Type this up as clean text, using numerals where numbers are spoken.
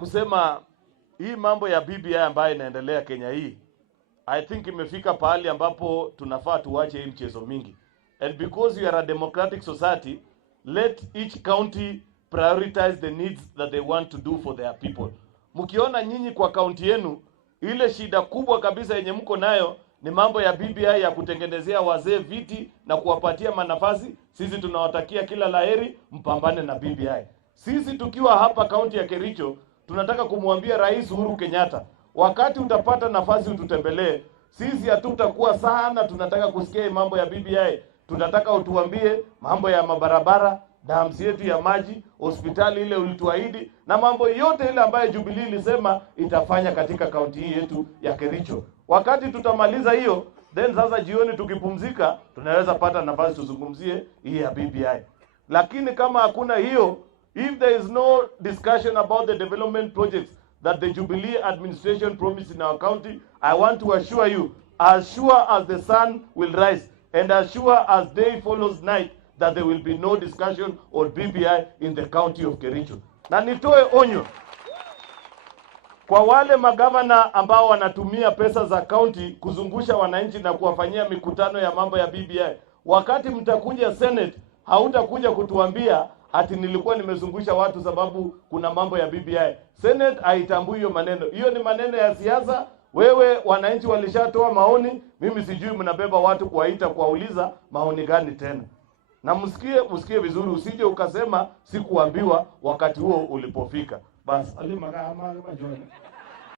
kusema hii mambo ya BBI ambayo inaendelea Kenya hii, I think imefika pahali ambapo tunafaa tuache hii mchezo mingi. And because we are a democratic society, let each county prioritize the needs that they want to do for their people. Mkiona nyinyi kwa county yenu ile shida kubwa kabisa yenye mko nayo ni mambo ya BBI ya kutengenezea wazee viti na kuwapatia manafasi, sisi tunawatakia kila laheri, mpambane na BBI. Sisi tukiwa hapa kaunti ya Kericho tunataka kumwambia Rais Uhuru Kenyatta, wakati utapata nafasi ututembelee. Sisi hatutakuwa sana tunataka kusikia mambo ya BBI. Tunataka utuambie mambo ya mabarabara, dams yetu ya maji, hospitali ile ulituahidi, na mambo yote ile ambayo Jubilee ilisema itafanya katika kaunti hii yetu ya Kericho. Wakati tutamaliza hiyo, then sasa jioni tukipumzika, tunaweza pata nafasi tuzungumzie hii ya BBI. Lakini kama hakuna hiyo, if there is no discussion about the development projects that the Jubilee administration promised in our county, I want to assure you, as sure as the sun will rise and as sure as day follows night, that there will be no discussion on BBI in the county of Kericho. Na nitoe onyo kwa wale magavana ambao wanatumia pesa za county kuzungusha wananchi na kuwafanyia mikutano ya mambo ya BBI. Wakati mtakuja Senate, hautakuja kutuambia ati nilikuwa nimezungusha watu sababu kuna mambo ya BBI. Senate haitambui hiyo maneno. Hiyo ni maneno ya siasa. Wewe wananchi walishatoa maoni, mimi sijui mnabeba watu kuwaita kuwauliza maoni gani tena. Na msikie vizuri, usije ukasema sikuambiwa wakati huo ulipofika. Basi,